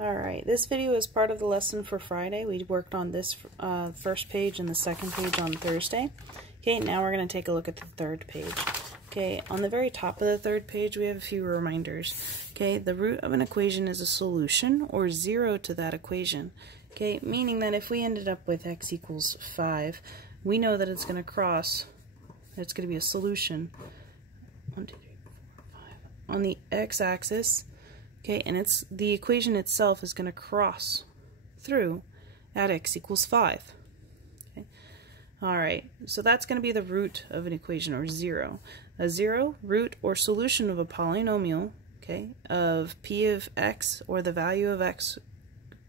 Alright, this video is part of the lesson for Friday. We worked on this first page and the second page on Thursday. Okay, now we're going to take a look at the third page. Okay, on the very top of the third page we have a few reminders. Okay, the root of an equation is a solution or zero to that equation. Okay, meaning that if we ended up with x equals 5, we know that it's going to cross, it's going to be a solution 1, 2, 3, 4, 5 on the x-axis. Okay, and the equation itself is going to cross through at x equals 5. Okay. Alright, so that's going to be the root of an equation, or zero. A zero, root or solution of a polynomial, okay, of p of x, or the value of x,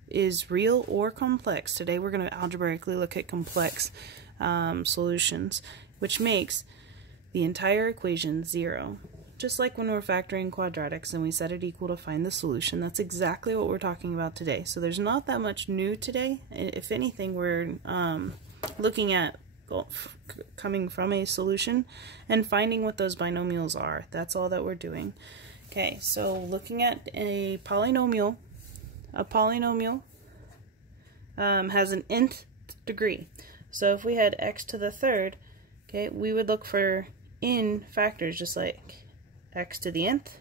is real or complex. Today we're going to algebraically look at complex solutions, which makes the entire equation 0. Just like when we're factoring quadratics and we set it equal to find the solution, that's exactly what we're talking about today. So there's not that much new today. If anything, we're looking at coming from a solution and finding what those binomials are. That's all that we're doing. Okay, so looking at a polynomial has an nth degree. So if we had x to the third, okay, we would look for n factors, just like x to the nth.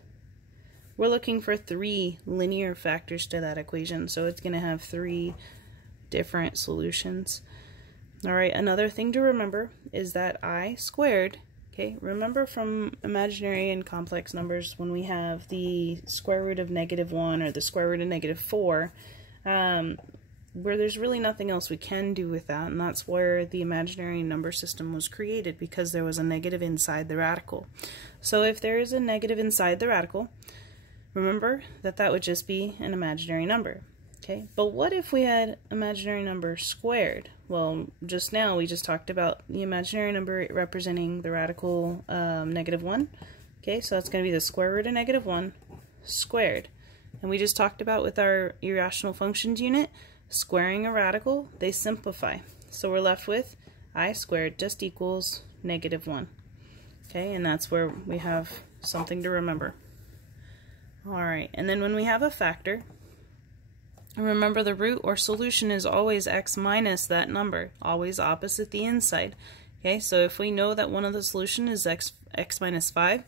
We're looking for 3 linear factors to that equation, so it's going to have 3 different solutions. Alright, another thing to remember is that I squared, okay, remember from imaginary and complex numbers when we have the square root of -1 or the square root of -4, where there's really nothing else we can do with that, and that's where the imaginary number system was created, because there was a negative inside the radical. So if there is a negative inside the radical, remember that that would just be an imaginary number. Okay, but what if we had imaginary number squared? Well, just now we just talked about the imaginary number representing the radical -1. Okay, so that's going to be the square root of -1 squared. And we just talked about with our irrational functions unit, squaring a radical, they simplify. So we're left with I squared just equals -1. Okay, and that's where we have something to remember. Alright, and then when we have a factor, remember the root or solution is always x minus that number, always opposite the inside. Okay, so if we know that one of the solution is x minus 5,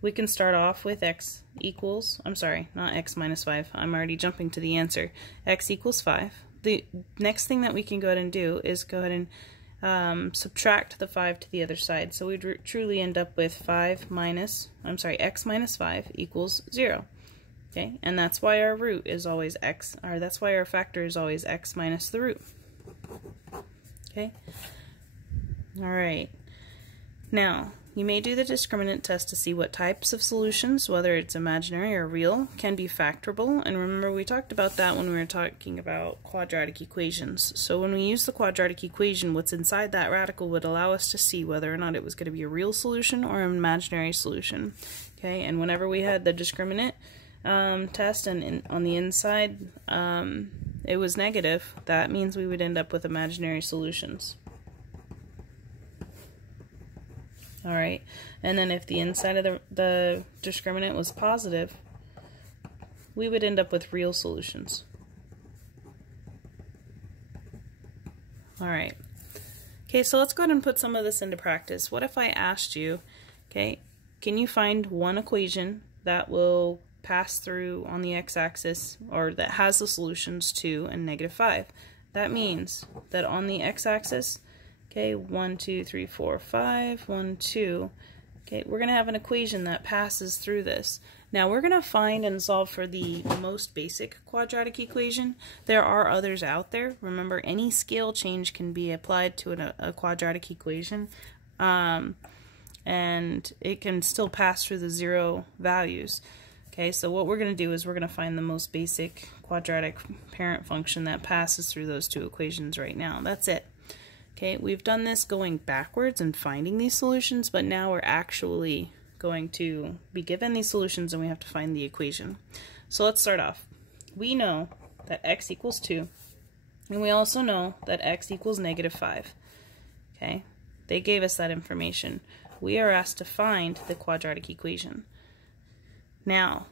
we can start off with x equals, I'm sorry, not x minus 5, I'm already jumping to the answer, x equals 5. The next thing that we can go ahead and do is go ahead and subtract the 5 to the other side. So we truly end up with x minus 5 equals 0. Okay, and that's why our root is always x, or that's why our factor is always x minus the root. Okay, alright. Now, you may do the discriminant test to see what types of solutions, whether it's imaginary or real, can be factorable. And remember, we talked about that when we were talking about quadratic equations. So when we use the quadratic equation, what's inside that radical would allow us to see whether or not it was going to be a real solution or an imaginary solution. Okay, and whenever we had the discriminant test and on the inside it was negative, that means we would end up with imaginary solutions. Alright, and then if the inside of the discriminant was positive, we would end up with real solutions. Alright, okay, so let's go ahead and put some of this into practice. What if I asked you, okay, can you find one equation that will pass through on the x-axis, or that has the solutions 2 and -5? That means that on the x-axis, okay, 1, 2, 3, 4, 5, 1, 2. Okay, we're going to have an equation that passes through this. Now we're going to find and solve for the most basic quadratic equation. There are others out there. Remember, any scale change can be applied to a quadratic equation, and it can still pass through the 0 values. Okay, so what we're going to do is we're going to find the most basic quadratic parent function that passes through those two equations right now. That's it. Okay, we've done this going backwards and finding these solutions, but now we're actually going to be given these solutions and we have to find the equation. So let's start off. We know that x equals 2, and we also know that x equals -5. Okay, they gave us that information. We are asked to find the quadratic equation. Now,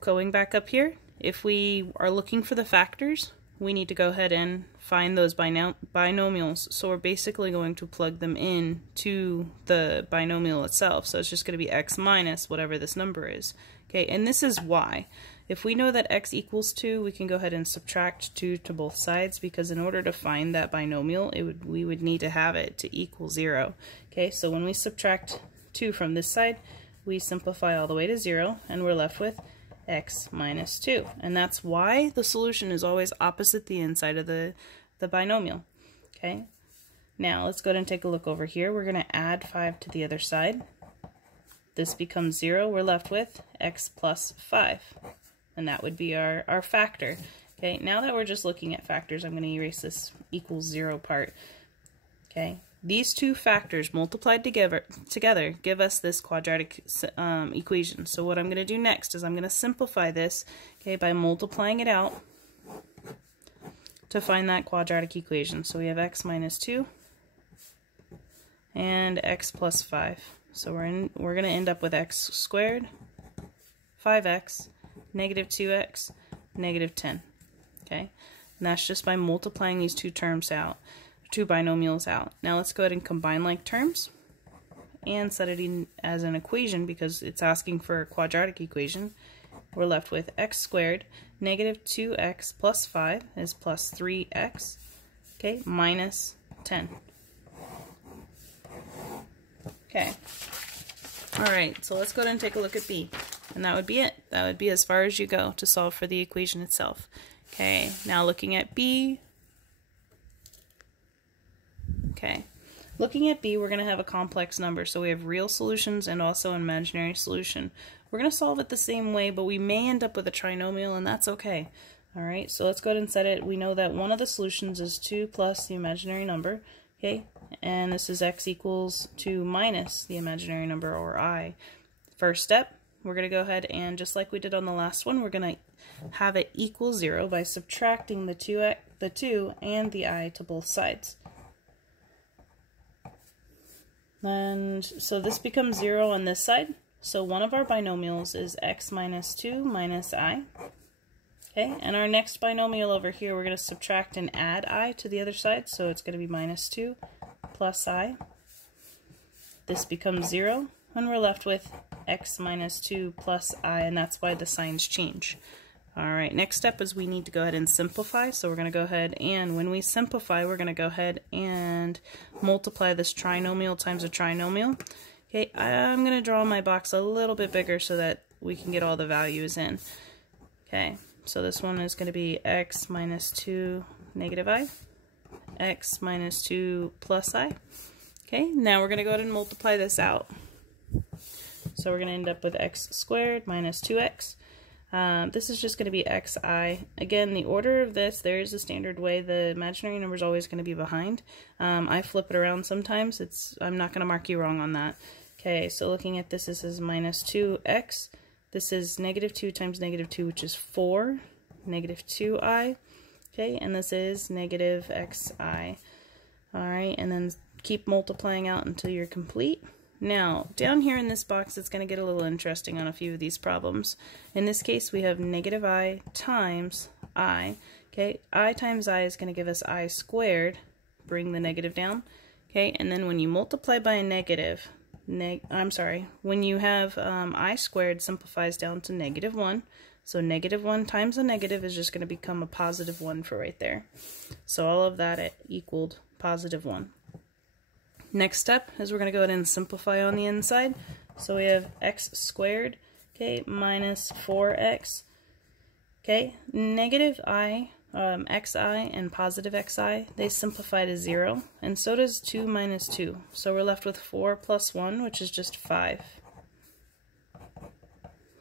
going back up here, if we are looking for the factors, we need to go ahead and find those binomials. So we're basically going to plug them in to the binomial itself. So it's just going to be x minus whatever this number is. Okay, and this is why. If we know that x equals 2, we can go ahead and subtract 2 to both sides, because in order to find that binomial, we would need to have it to equal 0. Okay, so when we subtract 2 from this side, we simplify all the way to 0, and we're left with x minus 2. And that's why the solution is always opposite the inside of the binomial. Okay, now let's go ahead and take a look over here. We're going to add 5 to the other side. This becomes 0. We're left with x plus 5. And that would be our factor. Okay, now that we're just looking at factors, I'm going to erase this equals 0 part. Okay, these two factors multiplied together give us this quadratic equation. So what I'm going to do next is I'm going to simplify this, okay, by multiplying it out to find that quadratic equation. So we have x minus 2 and x plus 5. So we're going to end up with x squared, 5x, negative 2x, negative 10. Okay, and that's just by multiplying these two terms out, two binomials out. Now let's go ahead and combine like terms and set it in as an equation because it's asking for a quadratic equation. We're left with x squared, negative 2x plus 5 is plus 3x, okay, minus 10. Okay. Alright, so let's go ahead and take a look at B. And that would be it. That would be as far as you go to solve for the equation itself. Okay, now looking at B. Okay, looking at B, we're going to have a complex number. So we have real solutions and also an imaginary solution. We're going to solve it the same way, but we may end up with a trinomial, and that's okay. Alright, so let's go ahead and set it. We know that one of the solutions is 2 plus the imaginary number. Okay, and this is x equals 2 minus the imaginary number, or I. First step, we're going to go ahead and, just like we did on the last one, we're going to have it equal 0 by subtracting the 2 and the I to both sides. And so this becomes 0 on this side. So one of our binomials is x minus 2 minus I. Okay, and our next binomial over here, we're going to subtract and add I to the other side, so it's going to be minus 2 plus I. This becomes 0, and we're left with x minus 2 plus I, and that's why the signs change. Alright, next step is we need to go ahead and simplify, so we're going to go ahead and, when we simplify, we're going to go ahead and multiply this trinomial times a trinomial. Okay, I'm going to draw my box a little bit bigger so that we can get all the values in. Okay. So this one is going to be x minus 2 negative I, x minus 2 plus I. Okay, now we're going to go ahead and multiply this out. So we're going to end up with x squared minus 2x. This is just going to be xi. Again, the order of this, there is a standard way. The imaginary number is always going to be behind. I flip it around sometimes. I'm not going to mark you wrong on that. Okay, so looking at this, this is minus 2x. This is negative 2 times negative 2, which is 4, negative 2i, okay, and this is negative xi. Alright, and then keep multiplying out until you're complete. Now, down here in this box, it's going to get a little interesting on a few of these problems. In this case, we have negative I times I. Okay, I times I is going to give us I squared, bring the negative down. Okay, and then when you multiply by a negative, when you have I squared simplifies down to negative 1. So negative 1 times a negative is just going to become a positive 1 for right there. So all of that equaled positive 1. Next step is we're going to go ahead and simplify on the inside. So we have x squared, okay, minus 4x. Okay, negative I, xi and positive xi, they simplify to 0, and so does 2 minus 2. So we're left with 4 plus 1, which is just 5.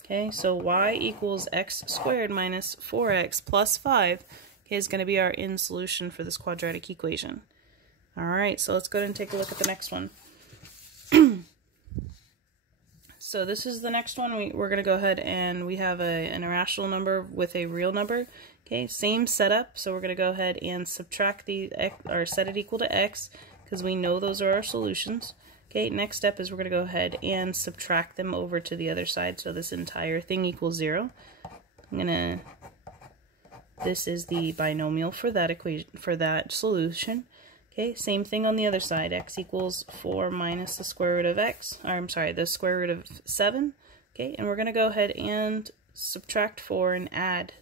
Okay, so y equals x squared minus 4x plus 5 is going to be our end solution for this quadratic equation. Alright, so let's go ahead and take a look at the next one. So this is the next one. We're going to go ahead and we have an irrational number with a real number. Okay, same setup. So we're going to go ahead and subtract or set it equal to x because we know those are our solutions. Okay, next step is we're going to go ahead and subtract them over to the other side. So this entire thing equals 0. I'm going to this is the binomial for that equation, for that solution. Okay, same thing on the other side. X equals 4 minus the square root of x, or I'm sorry, the square root of 7. Okay, and we're going to go ahead and subtract 4 and add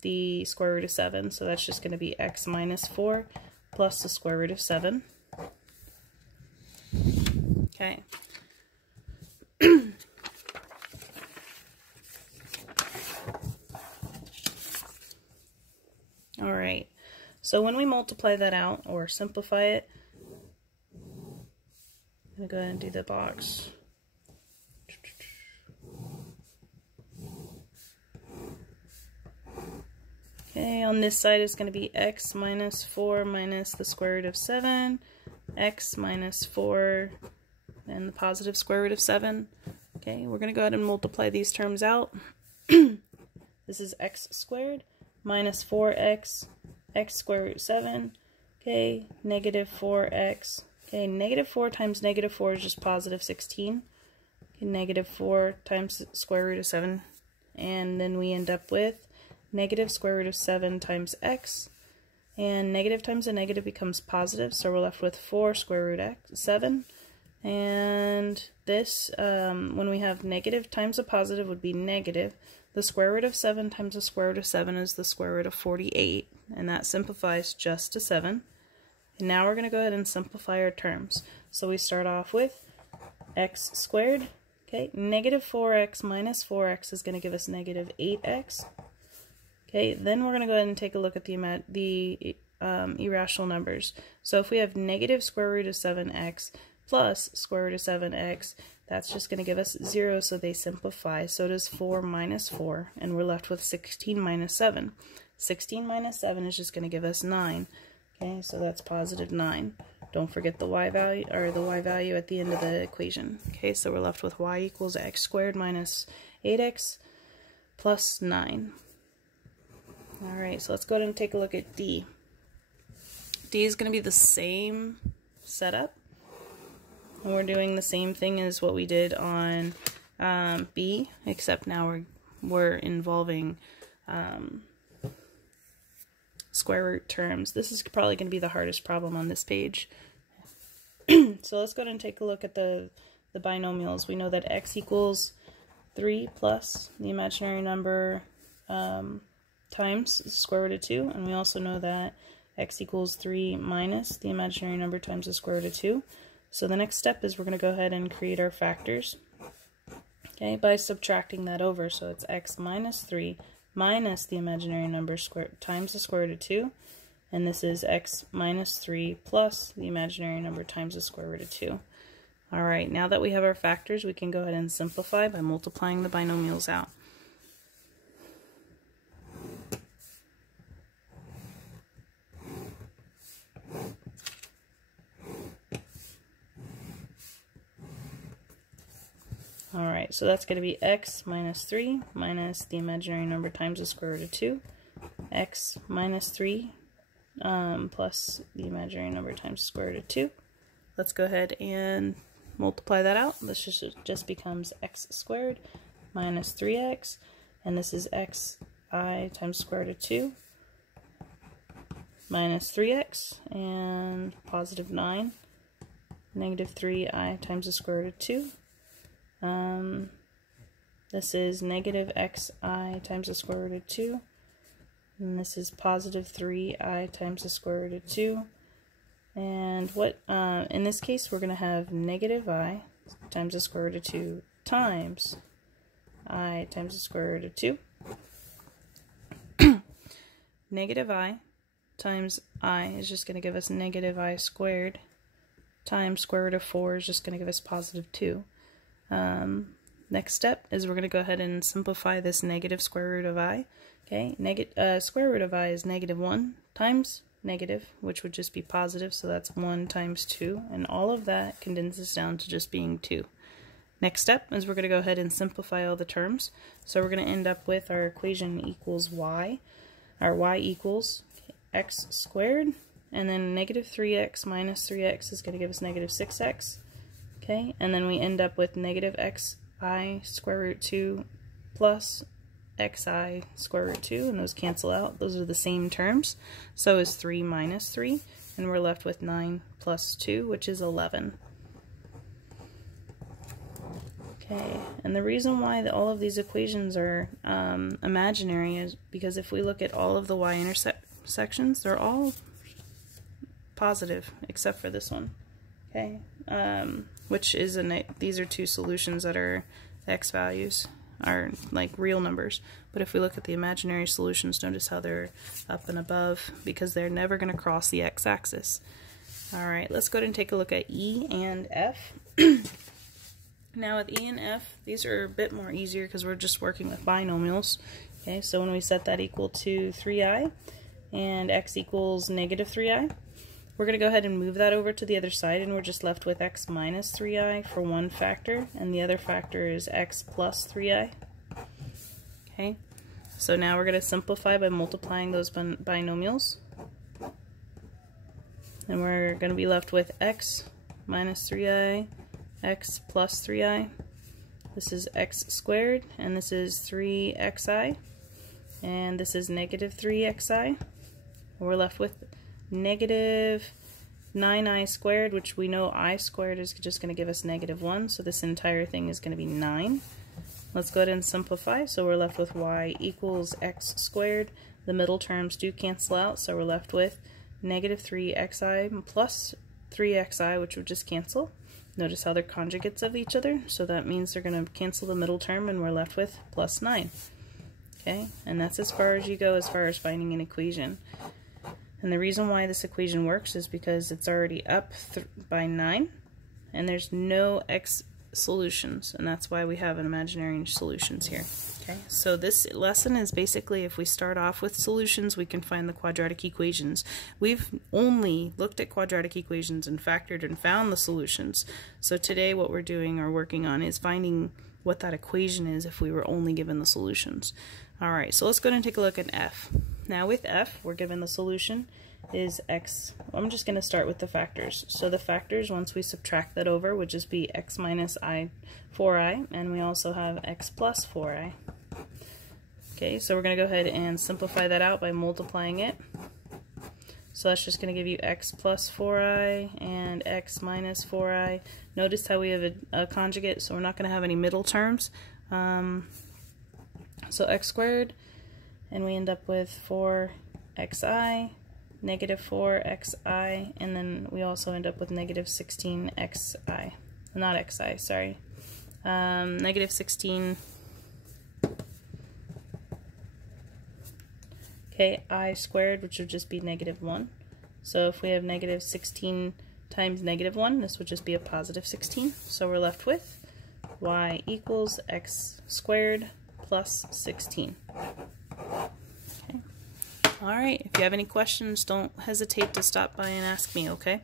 the square root of 7. So that's just going to be x minus 4 plus the square root of 7. Okay. All right. So when we multiply that out or simplify it, I'm going to go ahead and do the box. Okay, on this side it's going to be x minus 4 minus the square root of 7, x minus 4, and the positive square root of 7. Okay, we're going to go ahead and multiply these terms out. This is x squared minus 4x, x square root 7, okay, negative 4x. Okay, negative 4 times negative 4 is just positive 16. Okay, negative 4 times square root of 7. And then we end up with negative square root of 7 times x. And negative times a negative becomes positive, so we're left with 4 square root x 7. And this, when we have negative times a positive, would be negative. The square root of 7 times the square root of 7 is the square root of 48, and that simplifies just to 7. And now we're going to go ahead and simplify our terms. So we start off with x squared. Okay, negative 4x minus 4x is going to give us negative 8x. Okay, then we're going to go ahead and take a look at the irrational numbers. So if we have negative square root of 7x plus square root of 7x, that's just going to give us 0, so they simplify. So does 4 minus 4, and we're left with 16 minus 7. 16 minus 7 is just going to give us 9. Okay, so that's positive 9. Don't forget the y value, or the y value at the end of the equation. Okay, so we're left with y equals x squared minus 8x plus 9. Alright, so let's go ahead and take a look at D. D is going to be the same setup. And we're doing the same thing as what we did on B, except now we're involving square root terms. This is probably going to be the hardest problem on this page. So let's go ahead and take a look at the binomials. We know that x equals 3 plus the imaginary number times the square root of 2, and we also know that x equals 3 minus the imaginary number times the square root of 2. So the next step is we're going to go ahead and create our factors, okay, by subtracting that over. So it's x minus 3 minus the imaginary number times the square root of 2, and this is x minus 3 plus the imaginary number times the square root of 2. Alright, now that we have our factors, we can go ahead and simplify by multiplying the binomials out. Alright, so that's going to be x minus 3 minus the imaginary number times the square root of 2, x minus 3 plus the imaginary number times the square root of 2. Let's go ahead and multiply that out. This just becomes x squared minus 3x, and this is xi times the square root of 2 minus 3x, and positive 9, negative 3i times the square root of 2. This is negative xi times the square root of 2, and this is positive 3i times the square root of 2. And what in this case we're going to have negative I times the square root of 2 times I times the square root of 2. Negative I times I is just going to give us negative I squared times square root of 4 is just going to give us positive 2. Next step is we're going to go ahead and simplify this negative square root of I. Okay, square root of I is negative 1 times negative, which would just be positive, so that's 1 times 2, and all of that condenses down to just being 2. Next step is we're going to go ahead and simplify all the terms. So we're going to end up with our equation equals y, our y equals x squared, and then negative 3x minus 3x is going to give us negative 6x. Okay, and then we end up with negative xi square root 2 plus xi square root 2, and those cancel out. Those are the same terms. So is 3 minus 3, and we're left with 9 plus 2, which is 11. Okay, and the reason why all of these equations are imaginary is because if we look at all of the y-intersections, they're all positive except for this one. Okay, which is these are two solutions that are x values, are like real numbers. But if we look at the imaginary solutions, notice how they're up and above because they're never going to cross the x-axis. Alright, let's go ahead and take a look at E and F. Now with E and F, these are a bit more easier because we're just working with binomials. Okay, so when we set that equal to 3i and x equals negative 3i, we're going to go ahead and move that over to the other side, and we're just left with x minus 3i for one factor, and the other factor is x plus 3i. Okay, so now we're going to simplify by multiplying those binomials. And we're going to be left with x minus 3i, x plus 3i. This is x squared, and this is 3xi, and this is negative 3xi. We're left with negative 9i squared, which we know I squared is just going to give us negative 1, so this entire thing is going to be 9. Let's go ahead and simplify. So we're left with y equals x squared. The middle terms do cancel out, so we're left with negative 3xi plus 3xi, which would just cancel. Notice how they're conjugates of each other, so that means they're going to cancel the middle term, and we're left with plus 9. Okay, and that's as far as you go as far as finding an equation. And the reason why this equation works is because it's already up by 9, and there's no x solutions, and that's why we have an imaginary solutions here. Okay, so this lesson is basically, if we start off with solutions, we can find the quadratic equations. We've only looked at quadratic equations and factored and found the solutions. So today what we're doing or working on is finding what that equation is if we were only given the solutions. Alright, so let's go ahead and take a look at F. Now with F, we're given the solution is x. I'm just going to start with the factors. So the factors, once we subtract that over, would just be x minus 4i, and we also have x plus 4i. Okay, so we're going to go ahead and simplify that out by multiplying it. So that's just going to give you x plus 4i and x minus 4i. Notice how we have a conjugate, so we're not going to have any middle terms. So x squared, and we end up with 4xi, negative 4xi, and then we also end up with negative 16xi. Not xi, sorry. Negative 16 I squared, which would just be negative 1. So if we have negative 16 times negative 1, this would just be a positive 16. So we're left with y equals x squared plus 16. Okay. Alright, if you have any questions, don't hesitate to stop by and ask me, okay?